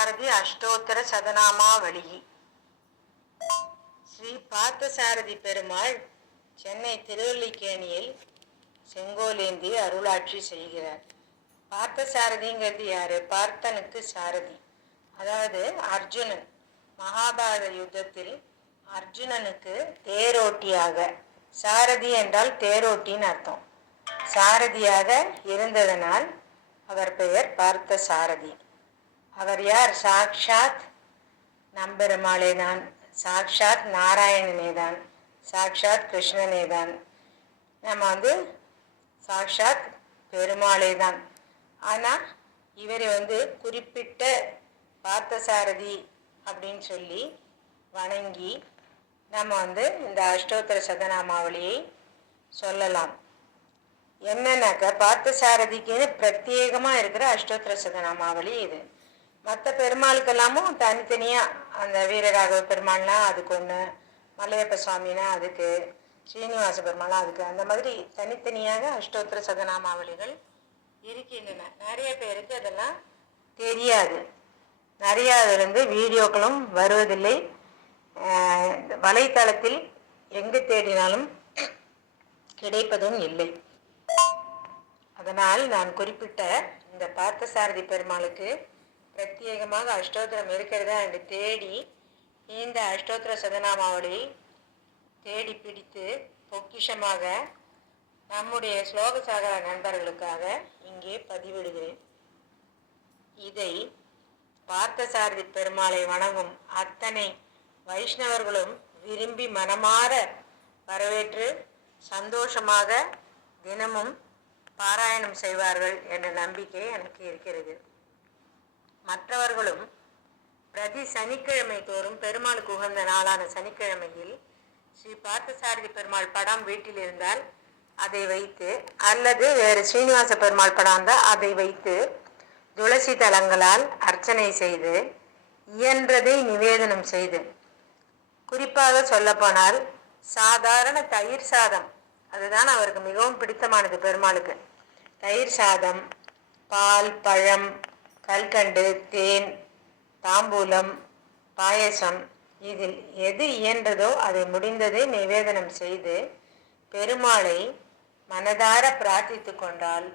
பார்த்தசாரதி அஷ்டோத்தர சதநாமாவளி ஸ்ரீ பார்த்தசாரதி பெருமாள் சென்னை திருவல்லிக்கேணியில் செங்கோலேந்தி அருளாட்சி செய்கிறார். பார்த்தசாரதிங்கிறது யாரு? பார்த்தனுக்கு சாரதி. அதாவது அர்ஜுனன். மகாபாரத யுத்தத்தில் அர்ஜுனனுக்கு தேரோட்டியாக. சாரதி என்றால் தேரோட்டின்னு அர்த்தம். சாரதியாக இருந்ததனால் அவர் பெயர் பார்த்த சாரதி. அவர் யார்? சாக்ஷாத் நம்பெருமாளே தான். சாக்ஷாத் நாராயணனே தான். சாக்ஷாத் கிருஷ்ணனே தான். நம்ம வந்து சாக்ஷாத் பெருமாளே தான். ஆனால் இவரை வந்து குறிப்பிட்ட பார்த்தசாரதி அப்படின்னு சொல்லி வணங்கி நம்ம வந்து இந்த அஷ்டோத்தர சதநாமாவளியை சொல்லலாம். என்னன்னாக்க பார்த்தசாரதிக்குன்னு பிரத்யேகமாக இருக்கிற அஷ்டோத்தர சதநாமாவளி இது. மற்ற பெருமாளுக்கெல்லாமும் தனித்தனியாக அந்த வீரராகவ பெருமாள்னா அதுக்கு ஒன்று மல்லையப்ப சுவாமினா அதுக்கு ஸ்ரீனிவாச பெருமாள்னா அதுக்கு. அந்த மாதிரி தனித்தனியாக அஷ்டோத்திர சதநாமாவளிகள் இருக்கின்றன. நிறைய பேருக்கு அதெல்லாம் தெரியாது. நிறைய அதிலிருந்து வீடியோக்களும் வருவதில்லை. வலைத்தளத்தில் எங்கு தேடினாலும் கிடைப்பதும் இல்லை. அதனால் நான் குறிப்பிட்ட இந்த பார்த்தசாரதி பெருமாளுக்கு பிரத்யேகமாக அஷ்டோத்திரம் இருக்கிறதா என்று தேடி இந்த அஷ்டோத்திர சதநாமாவளி தேடி பிடித்து பொக்கிஷமாக நம்முடைய ஸ்லோக சாகர நண்பர்களுக்காக இங்கே பதிவிடுகிறேன். இதை பார்த்தசாரதி பெருமாளை வணங்கும் அத்தனை வைஷ்ணவர்களும் விரும்பி மனமாற வரவேற்று சந்தோஷமாக தினமும் பாராயணம் செய்வார்கள் என்ற நம்பிக்கை எனக்கு இருக்கிறது. மற்றவர்களும் பிரதி சனிக்கிழமை தோறும் பெருமாளுக்கு உகந்த நாளான சனிக்கிழமையில் ஸ்ரீ பார்த்தசாரதி பெருமாள் படம் வீட்டில் இருந்தால் அதை வைத்து அல்லது வேறு ஸ்ரீனிவாச பெருமாள் படம் இருந்தால் அதை வைத்து துளசி தலங்களால் அர்ச்சனை செய்து இயன்றதை நிவேதனம் செய்து. குறிப்பாக சொல்லப்போனால் சாதாரண தயிர் சாதம் அதுதான் அவருக்கு மிகவும் பிடித்தமானது பெருமாளுக்கு. தயிர் சாதம் பால் பழம் கல்கண்டு தேன் தாம்பூலம் பாயசம் இதில் எது இயன்றதோ அதை முடிந்ததை நிவேதனம் செய்து பெருமாளை மனதார பிரார்த்தித்து கொண்டால்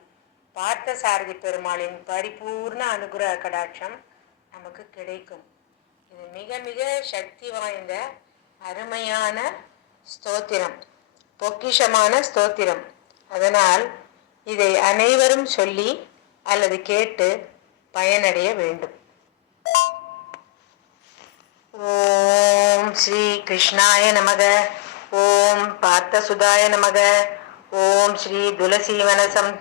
பார்த்தசாரதி பெருமாளின் பரிபூர்ண அனுகிரக கடாட்சம் நமக்கு கிடைக்கும். இது மிக மிக சக்தி வாய்ந்த அருமையான ஸ்தோத்திரம் பொக்கிஷமான ஸ்தோத்திரம். அதனால் இதை அனைவரும் சொல்லி அல்லது கேட்டு பயனடைய வேண்டும். ஓம் ஸ்ரீ கிருஷ்ணாய நமக. ஓம் பார்த்தசுதாய நமக. ஓம் ஸ்ரீ துளசீவனசம்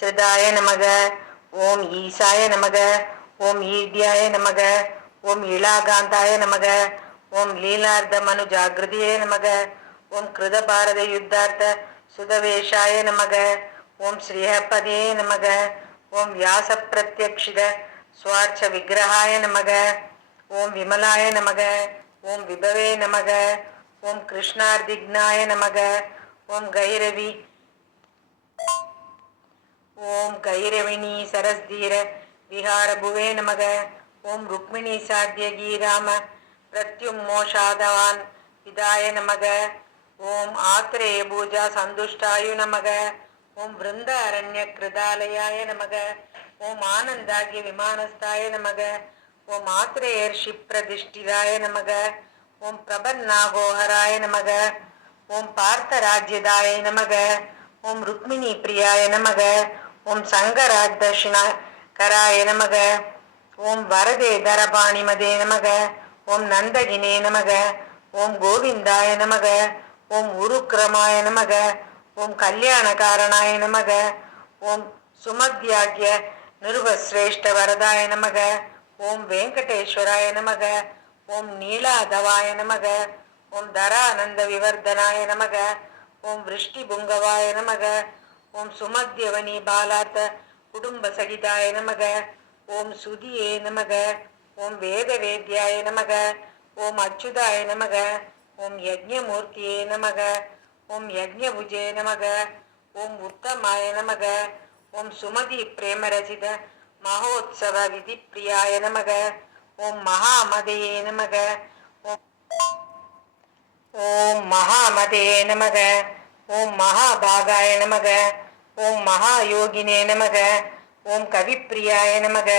சிரதாய நமக. ஓம் ஈசாய நமக. ஓம் ஈட்யாய நமக. ஓம் இளாகாந்தாய நமக. ஓம் லீலார்த்த மனு ஜாகிருதியே நமக. ஓம் கிருத பாரத யுத்தார்த்த சுதவேஷாய நமக. ஓம் ஸ்ரீஹபதே நமக. ஓம் வியாச பிரத்யக்ஷித சுவார்ச்ச விக்கிரகாய நமக ஓம் விமலாய நமக ஓம் விபவே நமக ஓம் கிருஷ்ணார்திக்னாய நமக ஓம் கைரவி ஓம் கைரவிணி சரஸ்தீர விஹாரபுவே நமக ஓம் ருக்மிணி சாத்தியகி ராம பிரத்யும்மோஷாதவான் விதாய நமக ஓம் ஆத்திரேய பூஜா சந்துஷ்டாயு நமக ஓம் பிருந்த அரண்ய கிருதாலயாய நமக ஓம் ஆனந்தாகிய விமானஸ்தாய நமக ஓம் ஆத்ரேயர் ஷிப்ரதிஷ்டிதாய நமக ஓம் பிரபன்னாகோஹராய நமக ஓம் பார்த்தராஜ்யதாய நமக ஓம் ருக்மிணி பிரியாய நமக ஓம் சங்கராஜ் தர்ஷினா கராய நமக ஓம் வரதே தரபாணிமதே நமக ஓம் நந்தகினே நமக ஓம் கோவிந்தாய நமக ஓம் உருக்கிரமாய நமக ஓம் கல்யாணகாரணாய நமக ஓம் சுமத்யாகிய நிருபஸ்ரேஷ்ட வரதாய நமக ஓம் வெங்கடேஸ்வராய நமக ஓம் நீலாதவாய நமக ஓம் தரானந்த விவர்தனாய நமக ஓம் விருஷ்டி புங்கவாய நமக ஓம் சுமத்யவனி பாலார்த்த குடும்ப சகிதாய நமக ஓம் சுதியே நமக ஓம் வேத வேத்யாய நமக ஓம் அச்சுதாய நமக ஓம் யஜ்யமூர்த்தியே நமக ஓம் யஜ்ஞபுஜே நமக ஓம் உத்தமாய நமக ஓம் சுமதி பிரேமரசித மகோத்சவ விதி பிரியாய நமக ஓம் மகாமதையே நமக ஓம் மகாமதையே நமக ஓம் மகாபாகாய நமக ஓம் மகாயோகினே நமக ஓம் கவிப்பிரியாய நமக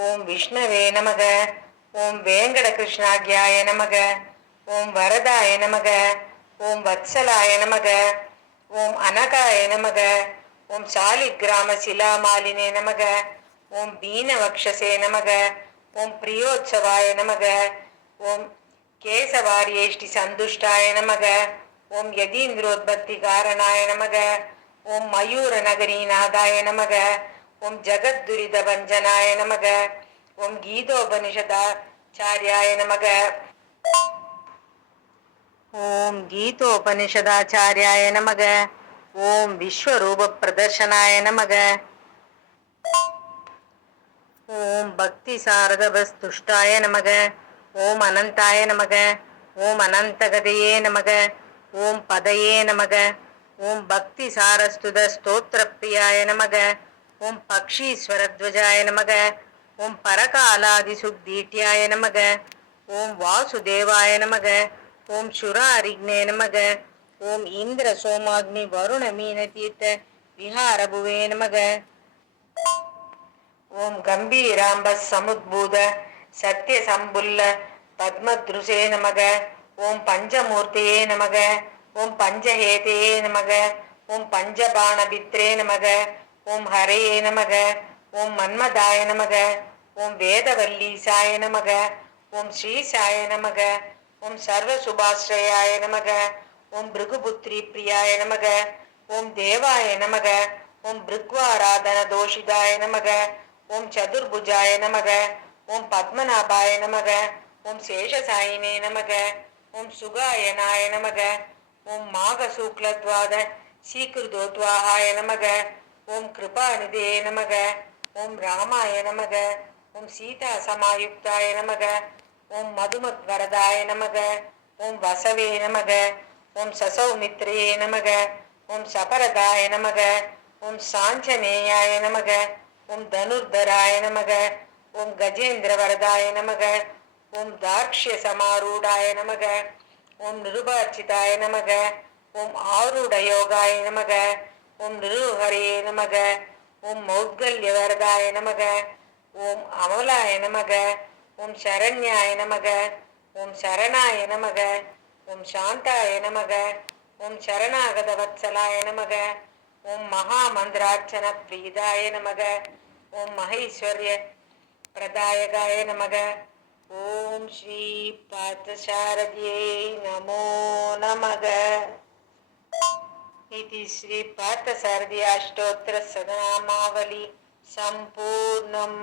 ஓம் விஷ்ணவே நமக ஓம் வேங்கட கிருஷ்ணாகியாய நமக ஓம் வரதாய நமக ஓம் வத்சலாய நமக ஓம் அனகாய நமக ஓம் சாலிகிராம சிலாமாலினே நமக ஓம் பீனவக்ஷசே நமக ஓம் பிரியோத்சவாய நமக ஓம் கேசவாரியேஷ்டி சந்துஷ்டாய நமக ஓம் யதீந்திரோத்பத்தி காரணாய நமக ஓம் மயூர நகரீநாதாய நமக ஓம் ஜகத்துரித பஞ்சனாய நமக ஓம் கீதோபனிஷதாச்சாரியாய நமக. ஓம் கீதோபனிஷதாச்சாரியாய நமக. ஓம் விஸ்வரூப பிரதர்ஷனாய நமக. ஓம் பக்தி சாரதபஸ்துஷ்டாய நமக. ஓம் அனந்தாய நமக. ஓம் அனந்தகதையே நமக. ஓம் பதையே நமக. ஓம் பக்தி சாரஸ்துத ஸ்தோத்திரப்பியாய நமக. ஓம் பக்ஷீஸ்வரத்வஜாய நமக. ஓம் பரகாலாதிசுத்தீட்யாய நமக. ஓம் வாசுதேவாய நமக. ஓம் சுராரிக்னே நமக. ஓம் இந்திர சோமாக்னி வருண மீன தீர்த்த விஹாரபுவே நமக. ஓம் கம்பீராம்ப சமுத்பூத சத்திய சம்புல்ல பத்மத்ருசே நமக. ஓம் பஞ்சமூர்த்தியே நமக. ஓம் பஞ்சஹேதையே நமக. ஓம் பஞ்சபாணபித்ரே நமக. ஓம் ஹரையே நமக. ஓம் மன்மதாய நமக. ஓம் வேதவல்லீசாய நமக. ஓம் ஸ்ரீசாய நமக. ஓம் சர்வ சுபாஸ்ரயாய நமக ஓம் பிருகுபுத்ரி பிரியாய நமக ஓம் தேவாய நமக ஓம் பிருக்வாராதன தோஷிதாய நமக ஓம் சதுர்புஜாய நமக ஓம் பத்மநாபாய நமக ஓம் சேஷசாயினே நமக ஓம் சுகாயனாய நமக ஓம் மாகசூக்லத்வாத சீக்கிருதோத்வாகாய நமக ஓம் கிருபாநிதே நமக ஓம் ராமாய நமக ஓம் சீதா சமாயுக்தாய நமக ஓம் மதுமத் வரதாய நமக ஓம் வசவே நமக ஓம் சசௌமித்ரே நமக ஓம் சபரதாய நமக ஓம் சாஞ்சநேயாய நமக ஓம் தனுர்தராய நமக ஓம் கஜேந்திர வரதாய நமக ஓம் தார்க்ஷ்ய சமாரூடாய நமக ஓம் நிருபார்ச்சிதாய நமக ஓம் ஆரூட யோகாய நமக ஓம் நிருஹரே நமக ஓம் மௌத்கல்ய வரதாய நமக ஓம் அமலாய நமக ஓம் சரண்யாய நமக ஓம் சரணாய நமக ஓம் சாந்தாய நமக ஓம் சரணாகத வத்சலாய நமக ஓம் மகாமந்திரார்ச்சன பிரீதாய நமக ஓம் மகேஸ்வர்ய பிரதாயகாய நமக ஓம் ஸ்ரீ பார்த்தசாரதியே நமோ நமக इति श्रीपार्थसारथी अष्टोत्तरसदनामावली सम्पूर्णम्